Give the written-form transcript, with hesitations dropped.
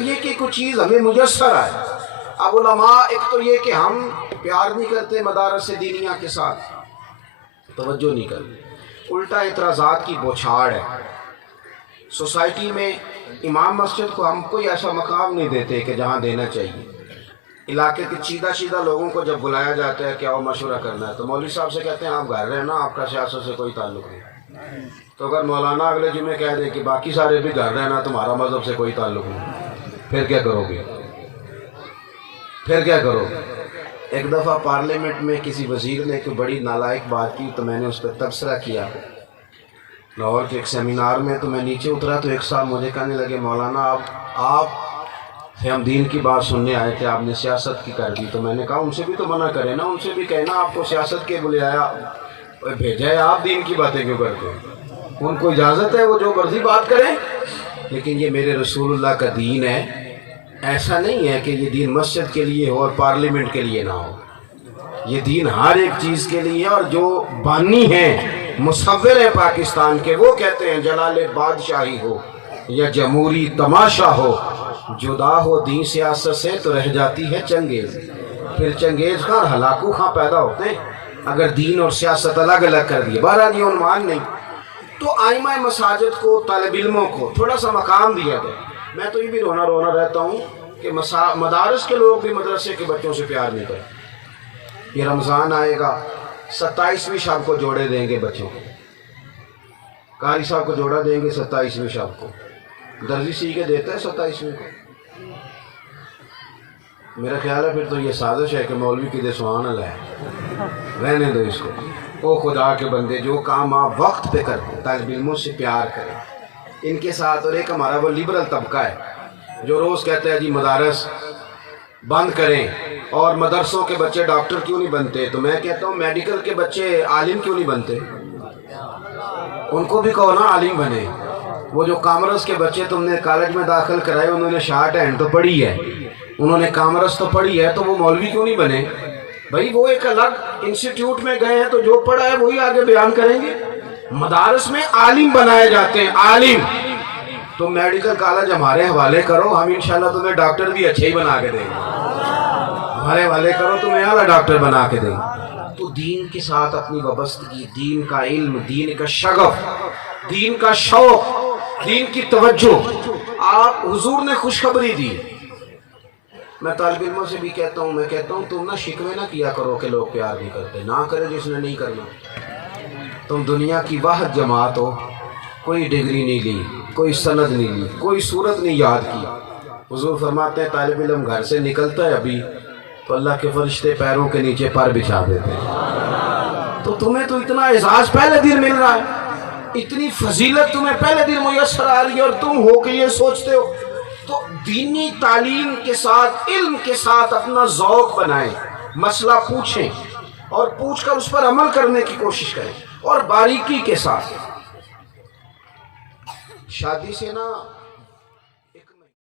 یہ کہ کچھ چیز ہمیں میسر آئے. اب علماء ایک تو یہ کہ ہم پیار نہیں کرتے مدارس دینیہ کے ساتھ، توجہ نہیں کرتے، الٹا اعتراضات کی بوچھاڑ ہے. سوسائٹی میں امام مسجد کو ہم کوئی ایسا مقام نہیں دیتے کہ جہاں دینا چاہیے. علاقے کے چیدہ لوگوں کو جب بلایا جاتا ہے کہ آؤ مشورہ کرنا ہے تو مولوی صاحب سے کہتے ہیں آپ گھر رہنا، آپ کا سیاست سے کوئی تعلق نہیں. تو اگر مولانا اگلے جمعے کہہ دے کہ باقی سارے بھی گھر رہنا، تمہارا مذہب سے کوئی تعلق نہیں، پھر کیا کرو گے؟ پھر کیا کرو؟ ایک دفعہ پارلیمنٹ میں کسی وزیر نے کوئی بڑی نالائق بات کی تو میں نے اس پہ تبصرہ کیا لاہور کے ایک سیمینار میں. تو میں نیچے اترا تو ایک صاحب مجھے کہنے لگے مولانا آپ سے ہم دین کی بات سننے آئے تھے، آپ نے سیاست کی کر دی. تو میں نے کہا ان سے بھی تو منع کرے نا، ان سے بھی کہنا آپ کو سیاست کے بلایا بھیجا ہے، آپ دین کی باتیں کیوں کرتے ہیں؟ ان کو اجازت ہے وہ جو مرضی بات کریں، لیکن یہ میرے رسول اللہ کا دین ہے. ایسا نہیں ہے کہ یہ دین مسجد کے لیے ہو اور پارلیمنٹ کے لیے نہ ہو. یہ دین ہر ایک چیز کے لیے ہے. اور جو بانی ہیں، مصور ہیں پاکستان کے، وہ کہتے ہیں جلال بادشاہی ہو یا جمہوری تماشا ہو، جدا ہو دین سیاست سے تو رہ جاتی ہے چنگیز. پھر چنگیز خان ہلاکو خان پیدا ہوتے ہیں اگر دین اور سیاست الگ الگ کر دیے. بہرحال یہ عنوان نہیں. تو ائمہ مساجد کو، طالب علموں کو تھوڑا سا مقام دیا گیا. میں تو یہ بھی رونا رہتا ہوں کہ مدارس کے لوگ بھی مدرسے کے بچوں سے پیار نہیں کرتے. یہ رمضان آئے گا، 27ویں شب کو جوڑے دیں گے بچوں کو، قاری صاحب کو جوڑا دیں گے 27ویں شب کو. درزی سی کے دیتا ہے 27ویں کو. میرا خیال ہے پھر تو یہ سازش ہے کہ مولوی کی دے سبحان اللہ ہے، رہنے دو اس کو. او خدا کے بندے، جو کام آپ وقت پہ کرتے، طالب علموں سے پیار کریں ان کے ساتھ. اور ایک ہمارا وہ لبرل طبقہ ہے جو روز کہتا ہے جی مدارس بند کریں اور مدرسوں کے بچے ڈاکٹر کیوں نہیں بنتے. تو میں کہتا ہوں میڈیکل کے بچے عالم کیوں نہیں بنتے؟ ان کو بھی کہو نا عالم بنے. وہ جو کامرس کے بچے تم نے کالج میں داخل کرائے، انہوں نے شارٹ ہینڈ تو پڑھی ہے، انہوں نے کامرس تو پڑھی ہے، تو وہ مولوی کیوں نہیں بنے؟ بھائی وہ ایک الگ انسٹیٹیوٹ میں گئے ہیں تو جو پڑھا ہے وہی آگے بیان کریں گے. مدارس میں عالم بنائے جاتے ہیں، عالم. تو میڈیکل کالج ہمارے حوالے کرو، ہم انشاءاللہ تمہیں ڈاکٹر بھی اچھے ہی بنا کے دیں گے. ہمارے حوالے کرو، تمہیں اعلیٰ ڈاکٹر بنا کے دیں گے. تو دین کے ساتھ اپنی وابستگی، دین کا علم، دین کا شغف، دین کا شوق، دین کی توجہ. آپ حضور نے خوشخبری دی. میں طالب علموں سے بھی کہتا ہوں، میں کہتا ہوں تم نہ شکوے نہ کیا کرو کہ لوگ پیار نہیں کرتے. نہ کرے جس نے نہیں کرنا. تم دنیا کی واحد جماعت ہو، کوئی ڈگری نہیں لی، کوئی سند نہیں لی، کوئی صورت نہیں یاد کی. حضور فرماتے ہیں طالب علم گھر سے نکلتا ہے ابھی تو اللہ کے فرشتے پیروں کے نیچے پر بچھا دیتے ہیں. تو تمہیں تو اتنا اعزاز پہلے دن مل رہا ہے، اتنی فضیلت تمہیں پہلے دن میسر آ رہی ہے، اور تم ہو کہ یہ سوچتے ہو. تو دینی تعلیم کے ساتھ، علم کے ساتھ اپنا ذوق بنائیں، مسئلہ پوچھیں اور پوچھ کر اس پر عمل کرنے کی کوشش کریں اور باریکی کے ساتھ. شادی سے نہ